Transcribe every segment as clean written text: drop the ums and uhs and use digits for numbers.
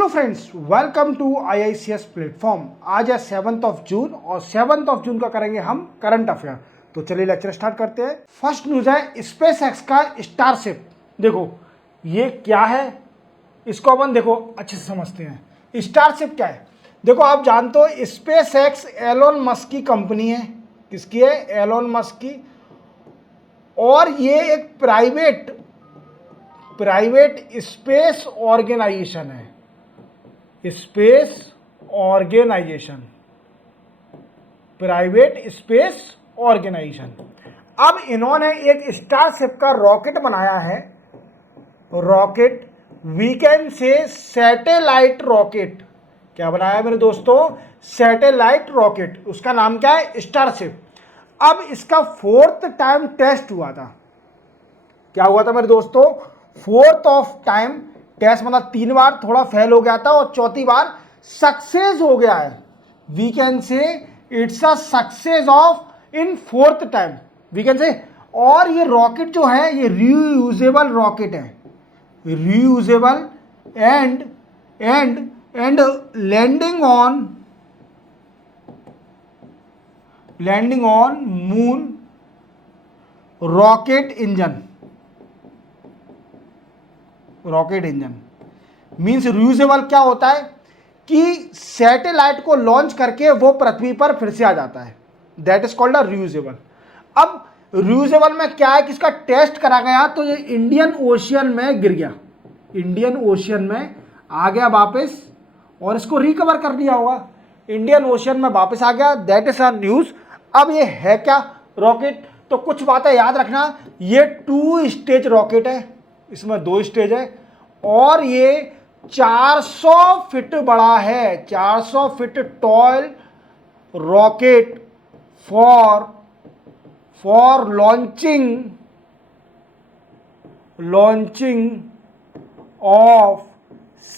Hello friends, welcome to IICS platform. आज है 7 जून और 7 जून का करेंगे हम करंट अफेयर। तो चलिए लेक्चर स्टार्ट करते हैं। फर्स्ट न्यूज है स्पेस एक्स का स्टारशिप। देखो ये क्या है, इसको अपन देखो अच्छे से समझते हैं। स्टारशिप क्या है, देखो आप जानते हो स्पेस एक्स एलोन मस्क की कंपनी है। किसकी है? एलोन मस्क की। और ये एक प्राइवेट स्पेस ऑर्गेनाइजेशन है। Space organisation, private space organisation. अब इन्होंने एक स्टारशिप का रॉकेट बनाया है। रॉकेट वीकेंड से सैटेलाइट रॉकेट। क्या बनाया है मेरे दोस्तों? Satellite rocket. उसका नाम क्या है? स्टारशिप। अब इसका 4th टाइम टेस्ट हुआ था। क्या हुआ था मेरे दोस्तों? 4th ऑफ टाइम टेस्ट, मतलब 3 बार थोड़ा फेल हो गया था और चौथी बार सक्सेस हो गया है। We can say it's a success of in 4th time, we can say. और ये रॉकेट जो है ये रीयूजेबल रॉकेट है। Reusable and and and landing on moon rocket engine. Rocket engine means reusable क्या होता है कि सैटेलाइट को लॉन्च करके वो पृथ्वी पर फिर से आ जाता है। That is called a reusable. अब रियूजेबल में क्या है कि इसका टेस्ट करा गया तो ये इंडियन ओशियन में गिर गया। इंडियन ओशियन में आ गया वापस और इसको रिकवर कर लिया होगा। इंडियन ओशियन में वापस आ गया। That is a news. अब ये है क्या रॉकेट? तो कुछ बातें याद रखना। ये 2 स्टेज रॉकेट है, इसमें 2 स्टेज है और ये 400 फीट बड़ा है। 400 feet tall rocket for launching of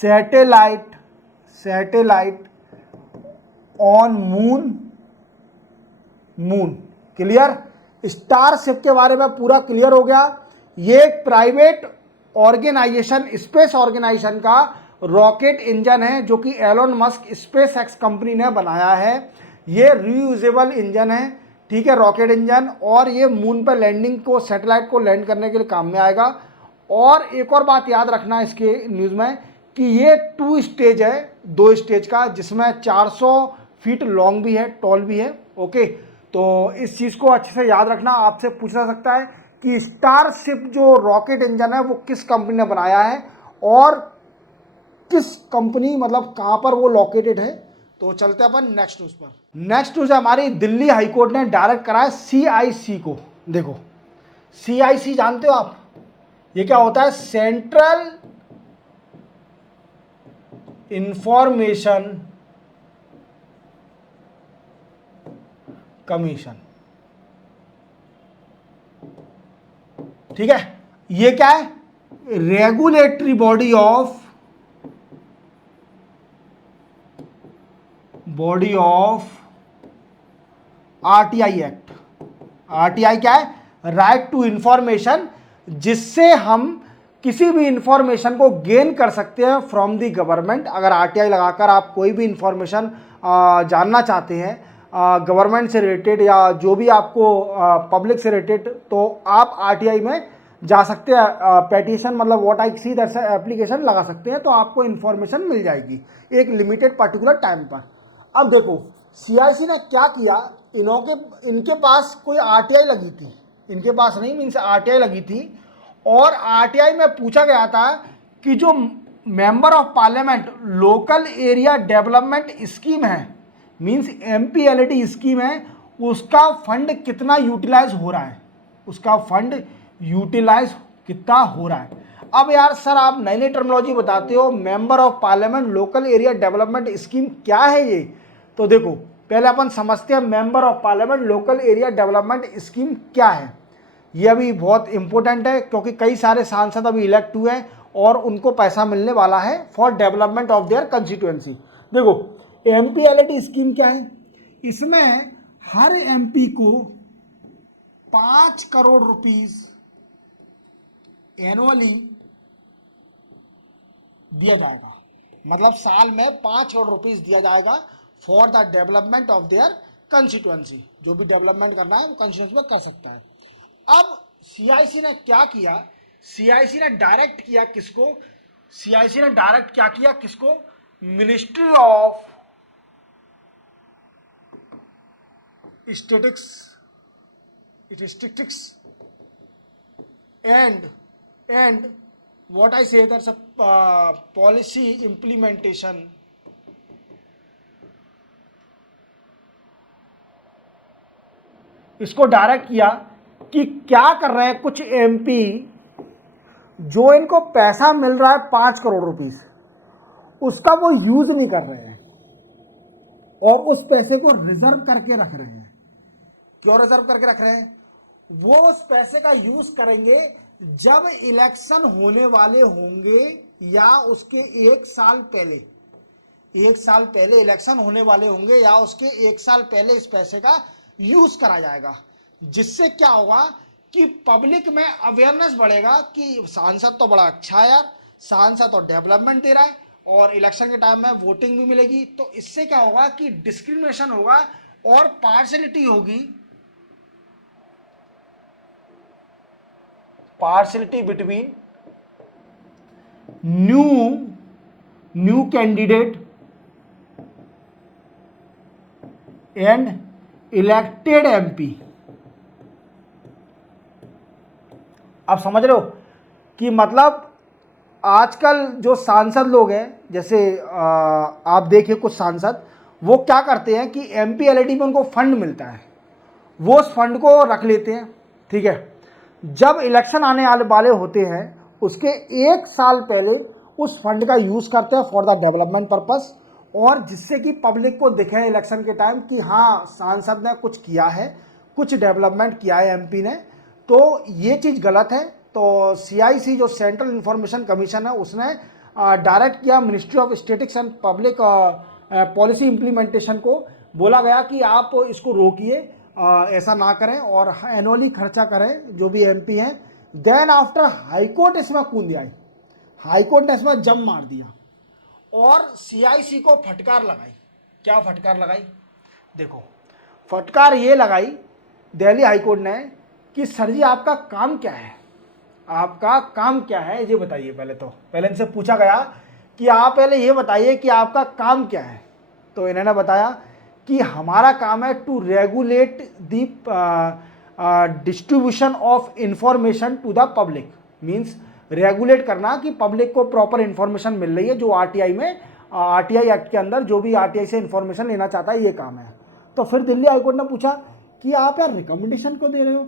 satellite on moon. Clear? Starship के बारे में पूरा क्लियर हो गया। ये एक प्राइवेट ऑर्गेनाइजेशन, स्पेस ऑर्गेनाइजेशन का रॉकेट इंजन है जो कि Elon Musk SpaceX company ने बनाया है। ये रीयूजेबल इंजन है, ठीक है, रॉकेट इंजन। और ये मून पर लैंडिंग को, सैटेलाइट को लैंड करने के लिए काम में आएगा। और एक और बात याद रखना इसके न्यूज़ में कि ये 2 स्टेज है, 2 स्टेज का, जिसमें 400 फीट लॉन्ग भी है, टॉल भी है। ओके, तो इस चीज़ को अच्छे से याद रखना। आपसे पूछा सकता है कि स्टारशिप जो रॉकेट इंजन है वो किस कंपनी ने बनाया है और किस कंपनी, मतलब कहाँ पर वो लोकेटेड है। तो चलते हैं अपन नेक्स्ट न्यूज़ पर। नेक्स्ट न्यूज़ है हमारी, दिल्ली हाईकोर्ट ने डायरेक्ट करा है CIC को। देखो CIC जानते हो आप? ये क्या होता है? Central information commission. ठीक है, ये क्या है? Regulatory body of RTI act. RTI क्या है? राइट टू इंफॉर्मेशन, जिससे हम किसी भी इंफॉर्मेशन को गेन कर सकते हैं फ्रॉम दी गवर्नमेंट। अगर RTI लगाकर आप कोई भी इंफॉर्मेशन जानना चाहते हैं गवर्नमेंट से रिलेटेड या जो भी आपको पब्लिक से रिलेटेड, तो आप RTI में जा सकते हैं। पेटिशन, मतलब what I see that's application लगा सकते हैं, तो आपको इंफॉर्मेशन मिल जाएगी एक लिमिटेड पर्टिकुलर टाइम पर। अब देखो CIC ने क्या किया, इनके पास कोई RTI लगी थी, इनके पास नहीं, मीन्स RTI लगी थी। और RTI में पूछा गया था कि जो member of parliament local area development scheme है, मीन्स MPLAD स्कीम है, उसका फंड कितना यूटिलाइज हो रहा है, उसका फंड यूटिलाइज कितना हो रहा है। अब यार सर आप नई नई टर्मिनोलॉजी बताते हो, member of parliament local area development scheme क्या है ये? तो देखो पहले अपन समझते हैं member of parliament local area development scheme क्या है। ये अभी बहुत इंपॉर्टेंट है क्योंकि कई सारे सांसद अभी इलेक्ट हुए हैं और उनको पैसा मिलने वाला है for development of their constituency. देखो MPLAD स्कीम क्या है? इसमें हर MP को 5 करोड़ रुपीस एनुअली दिया जाएगा। मतलब साल में 5 करोड़ रुपीज दिया जाएगा for the development of their constituency. जो भी डेवलपमेंट करना है वो कंस्टिट्यूएंसी में कर सकता है। अब सीआईसी ने क्या किया, सीआईसी ने डायरेक्ट किया किसको, सीआईसी ने डायरेक्ट क्या किया किसको, ministry of statics statistics and what I say, that's a policy implementation, इसको डायरेक्ट किया कि क्या कर रहे हैं कुछ एमपी जो इनको पैसा मिल रहा है 5 करोड़ रुपीस, उसका वो यूज नहीं कर रहे हैं और उस पैसे को रिजर्व करके रख रहे हैं। क्यों रिजर्व करके रख रहे हैं? वो उस पैसे का यूज करेंगे जब इलेक्शन होने वाले होंगे या उसके एक साल पहले इलेक्शन होने वाले होंगे या उसके एक साल पहले इस पैसे का यूज करा जाएगा, जिससे क्या होगा कि पब्लिक में अवेयरनेस बढ़ेगा कि सांसद तो बड़ा अच्छा है यार, सांसद तो डेवलपमेंट दे रहा है और इलेक्शन के टाइम में वोटिंग भी मिलेगी। तो इससे क्या होगा कि डिस्क्रिमिनेशन होगा और पार्शलिटी होगी, partiality between new candidate and elected MP. आप समझ रहे हो कि मतलब आजकल जो सांसद लोग हैं, जैसे आप देखिए कुछ सांसद वो क्या करते हैं कि एमपी एलईडी में उनको फंड मिलता है, वो उस फंड को रख लेते हैं, ठीक है। जब इलेक्शन आने वाले होते हैं उसके एक साल पहले उस फंड का यूज़ करते हैं फॉर द डेवलपमेंट पर्पस, और जिससे कि पब्लिक को दिखे इलेक्शन के टाइम कि हाँ सांसद ने कुछ किया है, कुछ डेवलपमेंट किया है एमपी ने। तो ये चीज़ गलत है। तो सीआईसी जो सेंट्रल इंफॉर्मेशन कमीशन है उसने डायरेक्ट किया ministry of statics and public policy implementation को, बोला गया कि आप इसको रोकिए, ऐसा ना करें और एनुअली खर्चा करें जो भी एमपी हैं। देन आफ्टर हाईकोर्ट इसमें कूद आई, हाईकोर्ट ने इसमें जम मार दिया और सीआईसी को फटकार लगाई। क्या फटकार लगाई? देखो, फटकार ये लगाई दिल्ली हाईकोर्ट ने कि सर जी आपका काम क्या है, आपका काम क्या है ये बताइए। पहले इनसे पूछा गया कि आप पहले ये बताइए कि आपका काम क्या है। तो इन्होंने बताया कि हमारा काम है to regulate the distribution of information to the public, means regulate करना कि पब्लिक को प्रॉपर इंफॉर्मेशन मिल रही है जो आरटीआई में, आरटीआई एक्ट के अंदर जो भी आरटीआई से इंफॉर्मेशन लेना चाहता है ये काम है। तो फिर दिल्ली हाईकोर्ट ने पूछा कि आप यार रिकमेंडेशन को दे रहे हो,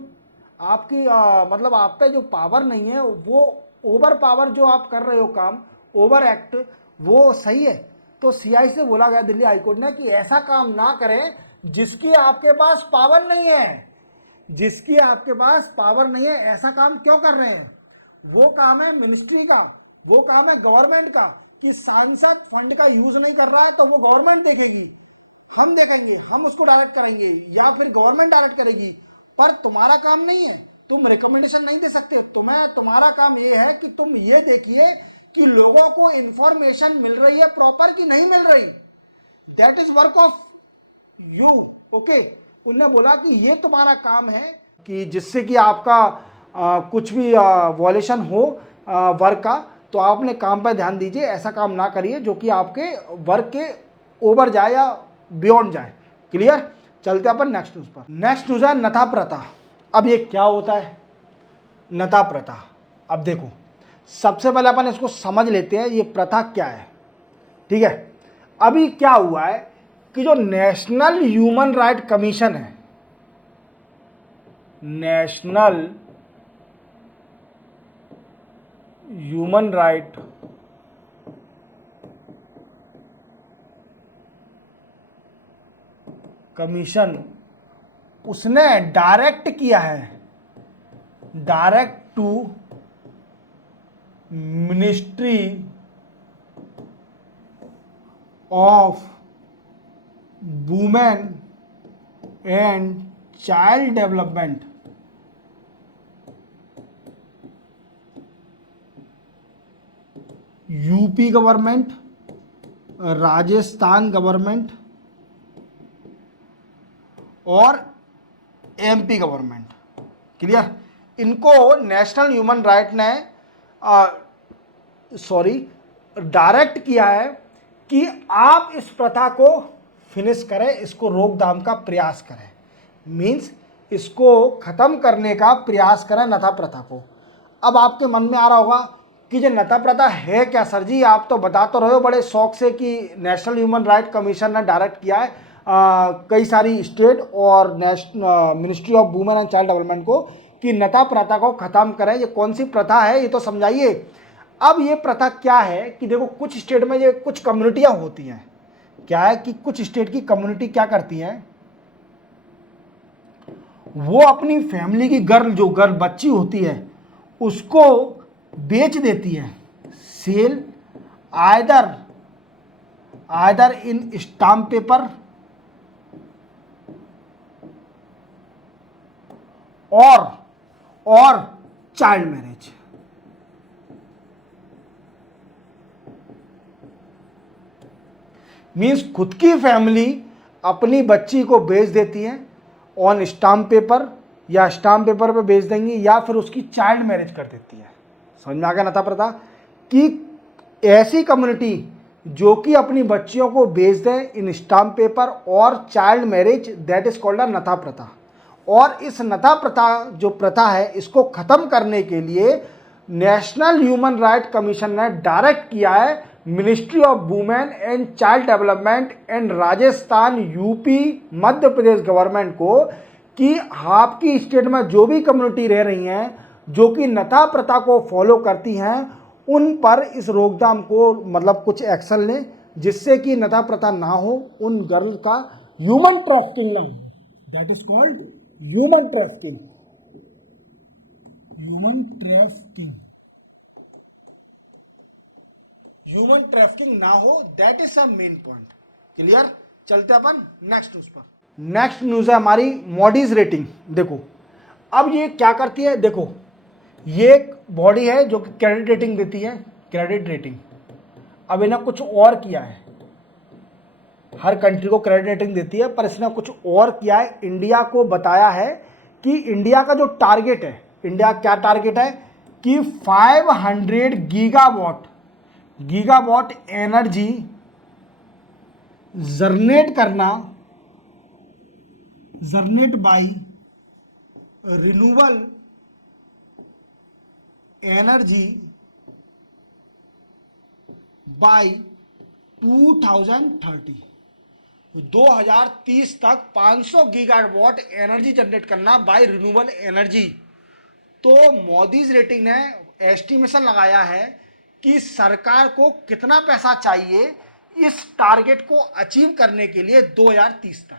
आपकी मतलब आप पे जो पावर नहीं है वो ओवर पावर जो आप कर रहे हो काम, ओवर एक्ट, वो सही है। तो सीआई से बोला गया दिल्ली हाईकोर्ट ने कि ऐसा काम ना करें जिसकी आपके पास पावर नहीं है, जिसकी आपके पास पावर नहीं है ऐसा काम क्यों कर रहे हैं। वो काम है मिनिस्ट्री का, वो काम है गवर्नमेंट का कि सांसद फंड का यूज नहीं कर रहा है तो वो गवर्नमेंट देखेगी, हम देखेंगे, हम उसको डायरेक्ट करेंगे या फिर गवर्नमेंट डायरेक्ट करेगी, पर तुम्हारा काम नहीं है, तुम रिकमेंडेशन नहीं दे सकते। तुम्हारा काम ये है कि तुम ये देखिए कि लोगों को इंफॉर्मेशन मिल रही है प्रॉपर कि नहीं मिल रही, that is work of you, okay. उन्होंने बोला कि ये तुम्हारा काम है कि जिससे कि आपका कुछ भी वॉलेशन हो वर्क का, तो आप अपने काम पर ध्यान दीजिए, ऐसा काम ना करिए जो कि आपके वर्क के ओवर जाए या बियॉन्ड जाए। क्लियर? चलते अपन नेक्स्ट न्यूज पर। नेक्स्ट न्यूज है नथा प्रथा। अब ये क्या होता है नथा प्रथा? अब देखो, सबसे पहले अपन इसको समझ लेते हैं ये प्रथा क्या है, ठीक है। अभी क्या हुआ है कि जो नेशनल ह्यूमन राइट कमीशन है, नेशनल ह्यूमन राइट कमीशन, उसने डायरेक्ट किया है, direct to ministry of women and child development UP government Rajasthan government और एमपी गवर्नमेंट। क्लियर? इनको नेशनल ह्यूमन राइट ने डायरेक्ट किया है कि आप इस प्रथा को फिनिश करें, इसको रोकथाम का प्रयास करें, मीन्स इसको खत्म करने का प्रयास करें नथा प्रथा को। अब आपके मन में आ रहा होगा कि ये नथा प्रथा है क्या सर जी, आप तो बता तो रहे हो बड़े शौक से कि नेशनल ह्यूमन राइट कमीशन ने डायरेक्ट किया है कई सारी स्टेट और national ministry of women and child development को कि नथा प्रथा को खत्म करें। ये कौन सी प्रथा है ये तो समझाइए। अब ये प्रथा क्या है कि देखो कुछ स्टेट में ये कुछ कम्युनिटियां होती हैं, क्या है कि कुछ स्टेट की कम्युनिटी क्या करती है, वो अपनी फैमिली की गर्ल बच्ची होती है उसको बेच देती है, sell either in stamp paper और चाइल्ड मैरिज। मीन्स खुद की फैमिली अपनी बच्ची को बेच देती है ऑन स्टाम्प पेपर, या स्टाम्प पेपर पे बेच देंगी, या फिर उसकी चाइल्ड मैरिज कर देती है। समझ में आ गया नथा प्रथा? कि ऐसी कम्युनिटी जो कि अपनी बच्चियों को बेच दे इन स्टाम्प पेपर और child marriage, that is called a नथा प्रथा। और इस नथा प्रथा जो प्रथा है इसको खत्म करने के लिए नेशनल ह्यूमन राइट कमीशन ने डायरेक्ट किया है ministry of women and child development and Rajasthan, UP, Madhya Pradesh government को कि आपकी स्टेट में जो भी कम्युनिटी रह रही हैं जो कि नथा प्रथा को फॉलो करती हैं उन पर इस रोकथाम को मतलब कुछ एक्शन लें जिससे कि नथा प्रथा ना हो, उन गर्ल का ह्यूमन ट्रैफिकिंग ना हो। That is called human trafficking. Human trafficking ना हो, that is a main point. Clear? चलते अपन नेक्स्ट न्यूज पर। नेक्स्ट न्यूज है हमारी मॉडीज रेटिंग। देखो अब ये क्या करती है, देखो ये एक बॉडी है जो कि क्रेडिट रेटिंग देती है, क्रेडिट रेटिंग। अब इन्हें कुछ और किया है, हर कंट्री को क्रेडिट रेटिंग देती है पर इसने कुछ और किया है। इंडिया को बताया है कि इंडिया का जो टारगेट है, इंडिया क्या टारगेट है कि 500 gigawatt energy generate by renewable energy by 2030। 2030 तक 500 गीगावाट एनर्जी जनरेट करना बाय रिन्यूएबल एनर्जी। तो मोदीज रेटिंग ने एस्टिमेशन लगाया है कि सरकार को कितना पैसा चाहिए इस टारगेट को अचीव करने के लिए 2030 तक।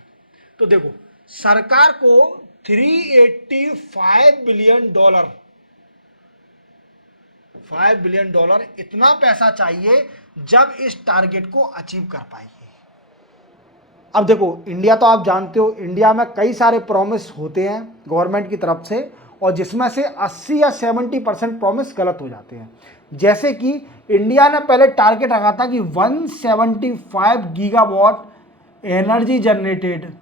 तो देखो सरकार को $385 बिलियन इतना पैसा चाहिए जब इस टारगेट को अचीव कर पाएगी। अब देखो इंडिया तो आप जानते हो, इंडिया में कई सारे प्रॉमिस होते हैं गवर्नमेंट की तरफ से और जिसमें से 80 या 70% प्रॉमिस गलत हो जाते हैं। जैसे कि इंडिया ने पहले टारगेट रखा था कि 175 gigawatt energy generated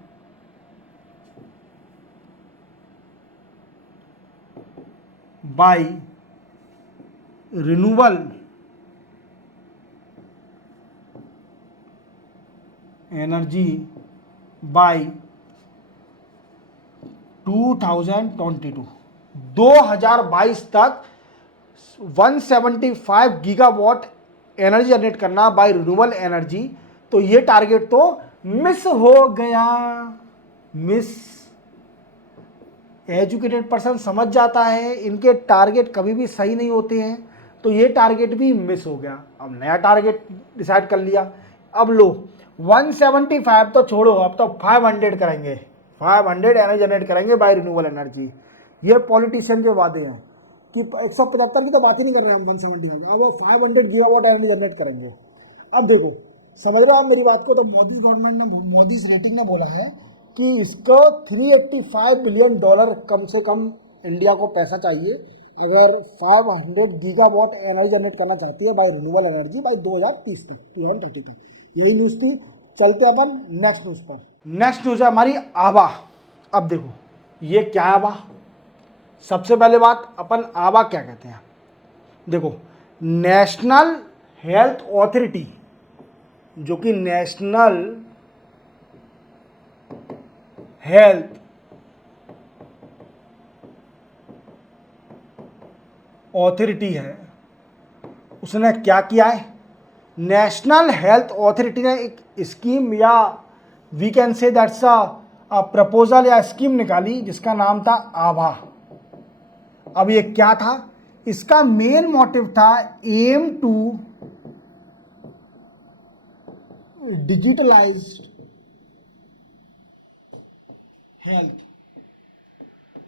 by renewable energy bye 2022। 2022 तक 175 गीगावाट एनर्जी जनरेट करना बाय रिन्यूएबल एनर्जी। तो ये टारगेट तो मिस हो गया। मिस एजुकेटेड पर्सन समझ जाता है इनके टारगेट कभी भी सही नहीं होते हैं, तो ये टारगेट भी मिस हो गया। अब नया टारगेट डिसाइड कर लिया। अब लो 175 तो छोड़ो, अब तो 500 करेंगे, 500 एनर्जी जनरेट करेंगे बाय रिन्यूएबल एनर्जी। ये पॉलिटिशियन के वादे हैं कि 175 की तो बात ही नहीं कर रहे हैं हम, 175 अब वो 500 गीगावाट एनर्जी जनरेट करेंगे। अब देखो समझ रहे हो आप मेरी बात को? तो मोदी गवर्नमेंट ने, मोदी रेटिंग ने बोला है कि इसको $385 बिलियन कम से कम इंडिया को पैसा चाहिए अगर 500 गीगावाट एनर्जी जनरेट करना चाहती है बाय रिन्यूएबल एनर्जी बाय 2030 तक, 2030 तक। यही न्यूज़ थी। चलते अपन नेक्स्ट न्यूज़ पर। नेक्स्ट न्यूज़ है हमारी आभा। अब देखो ये क्या है आभा। सबसे पहले बात अपन आभा क्या कहते हैं। देखो नेशनल हेल्थ ऑथोरिटी, जो कि नेशनल हेल्थ ऑथोरिटी है, उसने क्या किया है। नेशनल हेल्थ ऑथोरिटी ने एक स्कीम या we can say that's a proposal या स्कीम निकाली जिसका नाम था आभा। अब ये क्या था, इसका मेन मोटिव था एम टू डिजिटलाइज्ड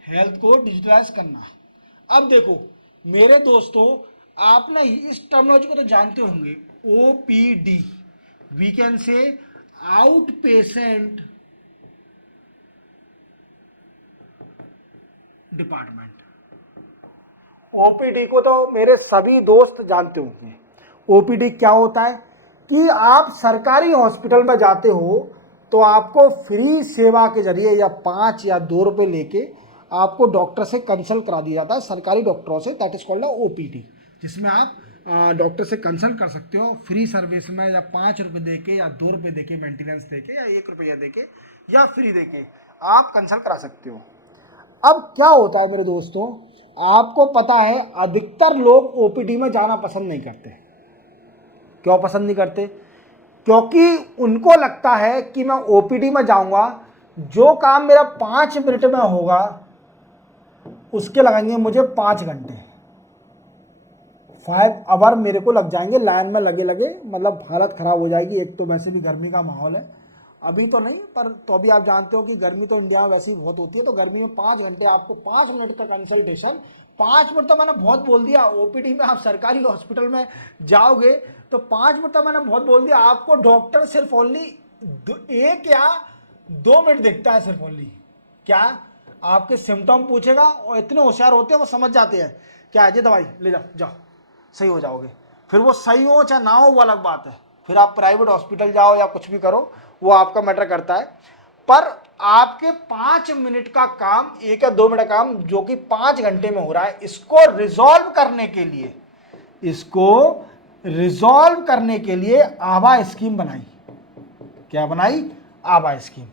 हेल्थ को डिजिटलाइज करना। अब देखो मेरे दोस्तों, आप ना इस टर्मिनोलॉजी को तो जानते होंगे, OPD, we can say out patient department. OPD को तो मेरे सभी दोस्त जानते होंगे। ओपीडी क्या होता है कि आप सरकारी हॉस्पिटल में जाते हो तो आपको फ्री सेवा के जरिए या 5 या 2 रुपये लेके आपको डॉक्टर से कंसल्ट करा दिया जाता है, सरकारी डॉक्टरों से। दैट इज कॉल्ड ओपीडी, जिसमें आप डॉक्टर से कंसल्ट कर सकते हो फ्री सर्विस में, या 5 रुपये दे के या 2 रुपये दे के मेंटेनेंस दे के, या 1 रुपया दे के, या फ्री दे के आप कंसल्ट करा सकते हो। अब क्या होता है मेरे दोस्तों, आपको पता है अधिकतर लोग ओपीडी में जाना पसंद नहीं करते। क्यों पसंद नहीं करते? क्योंकि उनको लगता है कि मैं ओपीडी में जाऊंगा, जो काम मेरा 5 मिनट में होगा उसके लगेंगे मुझे 5 घंटे, 5 आवर मेरे को लग जाएंगे लाइन में लगे लगे, मतलब हालत खराब हो जाएगी। एक तो वैसे भी गर्मी का माहौल है, अभी तो नहीं पर तो अभी आप जानते हो कि गर्मी तो इंडिया में वैसे ही बहुत होती है। तो गर्मी में 5 घंटे आपको 5 मिनट का कंसल्टेशन, 5 मिनट तो मैंने बहुत बोल दिया। ओपीडी में आप सरकारी हॉस्पिटल में जाओगे तो 5 मिनट तो मैंने बहुत बोल दिया। आपको डॉक्टर सिर्फ ओनली 1 या 2 मिनट देखता है, सिर्फ ओनली। क्या? आपके सिम्टम पूछेगा और इतने होशियार होते हैं वो समझ जाते हैं क्या है, ये दवाई ले जाओ, जाओ सही हो जाओगे। फिर वो सही हो चाहे ना हो वो अलग बात है, फिर आप प्राइवेट हॉस्पिटल जाओ या कुछ भी करो, वो आपका मैटर करता है। पर आपके 5 मिनट का काम, 1 या 2 मिनट का काम जो कि 5 घंटे में हो रहा है, इसको रिजॉल्व करने के लिए, आभा स्कीम बनाई। क्या बनाई? आभा स्कीम।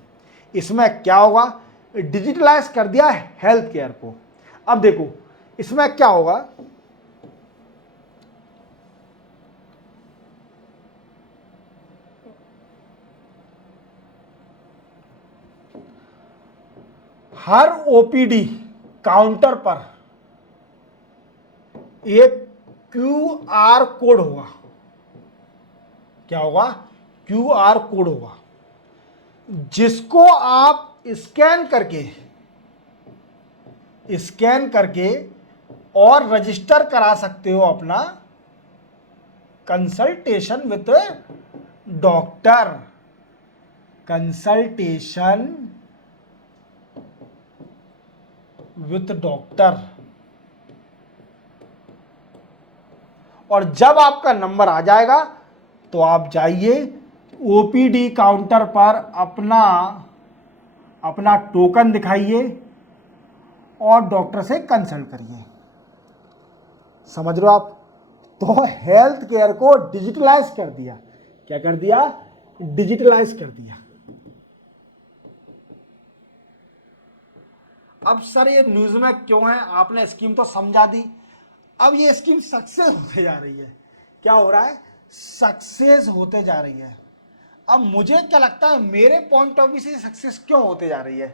इसमें क्या होगा, डिजिटलाइज कर दिया हेल्थ केयर को। अब देखो इसमें क्या होगा, हर ओपीडी काउंटर पर एक क्यूआर कोड होगा। क्या होगा? क्यूआर कोड होगा, जिसको आप स्कैन करके और रजिस्टर करा सकते हो अपना consultation with doctor. Consultation with doctor. और जब आपका नंबर आ जाएगा तो आप जाइए ओपीडी काउंटर पर अपना टोकन दिखाइए और डॉक्टर से कंसल्ट करिए। समझ रहे हो आप? तो हेल्थ केयर को डिजिटलाइज कर दिया। क्या कर दिया? डिजिटलाइज कर दिया। अब सर ये न्यूज में क्यों है? आपने स्कीम तो समझा दी, अब ये स्कीम सक्सेस होते जा रही है। क्या हो रहा है? सक्सेस होते जा रही है। अब मुझे क्या लगता है, मेरे पॉइंट ऑफ व्यू से सक्सेस क्यों होते जा रही है?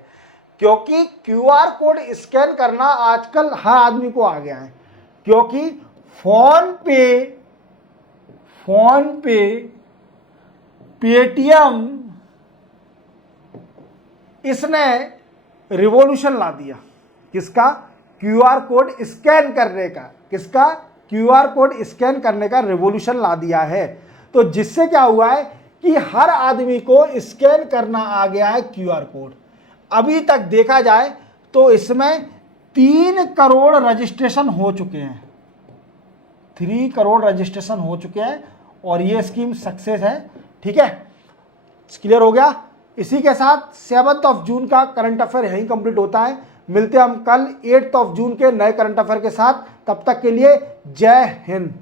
क्योंकि क्यूआर कोड स्कैन करना आजकल हर आदमी को आ गया है। क्योंकि फोन पे पेटीएम, इसने रिवॉल्यूशन ला दिया। किसका? क्यूआर कोड स्कैन करने का। किसका? क्यूआर कोड स्कैन करने का रिवॉल्यूशन ला दिया है। तो जिससे क्या हुआ है कि हर आदमी को स्कैन करना आ गया है क्यूआर कोड। अभी तक देखा जाए तो इसमें 3 करोड़ रजिस्ट्रेशन हो चुके हैं, 3 करोड़ रजिस्ट्रेशन हो चुके हैं और ये स्कीम सक्सेस है। ठीक है, क्लियर हो गया। इसी के साथ 7 जून का करंट अफेयर यहीं कंप्लीट होता है। मिलते हैं हम कल 8 जून के नए करंट अफेयर के साथ। तब तक के लिए जय हिंद।